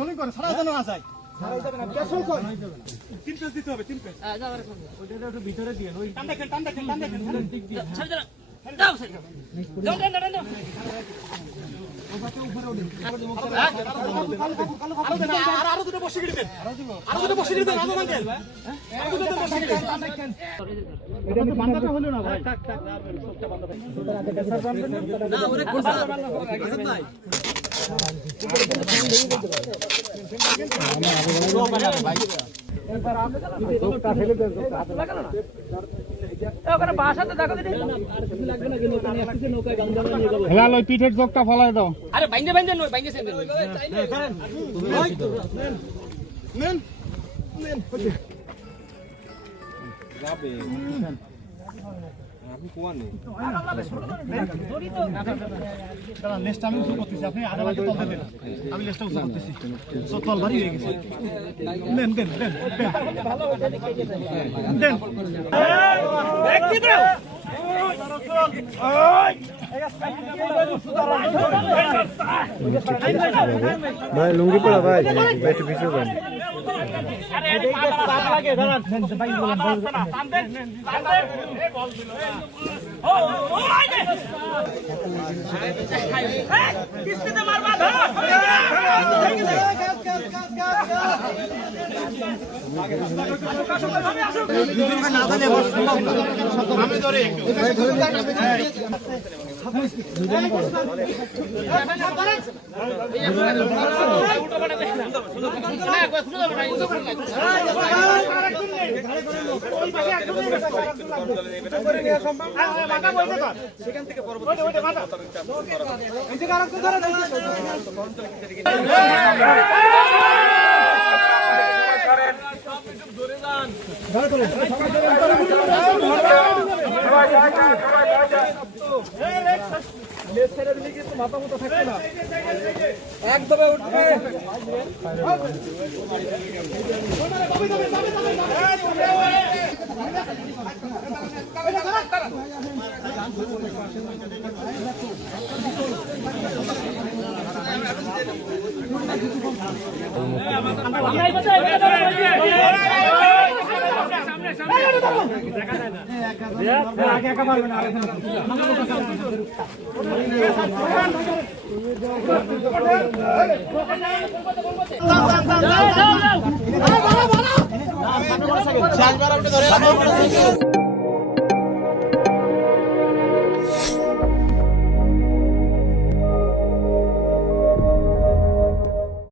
Rolling করে সারা যেন না যায়। ক্যাসল কর। 3 পেজ দিতে হবে 3 পেজ। যাবার কোন। ওইটা একটু ভিতরে দিয়ে ওই টান দেখেন। ছাড় দাও। দাও স্যার। দাও। আরো দুটো বসে গিয়ে দেন। আরো দুটো বসে গিয়ে দেন আরো আঙ্কেল। আরো দুটো বসে গিয়ে দেন। এটা কি বান্দাটা হলো না ভাই? থাক আর সবটা বান্দা ভাই। না ওরে কোসা আসেন ভাই। পিঠের চোখটা ফলাই দাও। আরে বাইন্দে লেসটা আমি উঁচু করতেছি, আপনি আধা বাকি তল দেন, আমি লেসটা উঁচু করতেছি। সব তল ভারী হয়ে গেছে। দেন ভাই লুঙ্গি পড়া ভাই একটু পিছিয়ে যান। সেখান থেকে পরবর্তী মাথা মতো থাকবে না, একদমে উঠবে। ধরে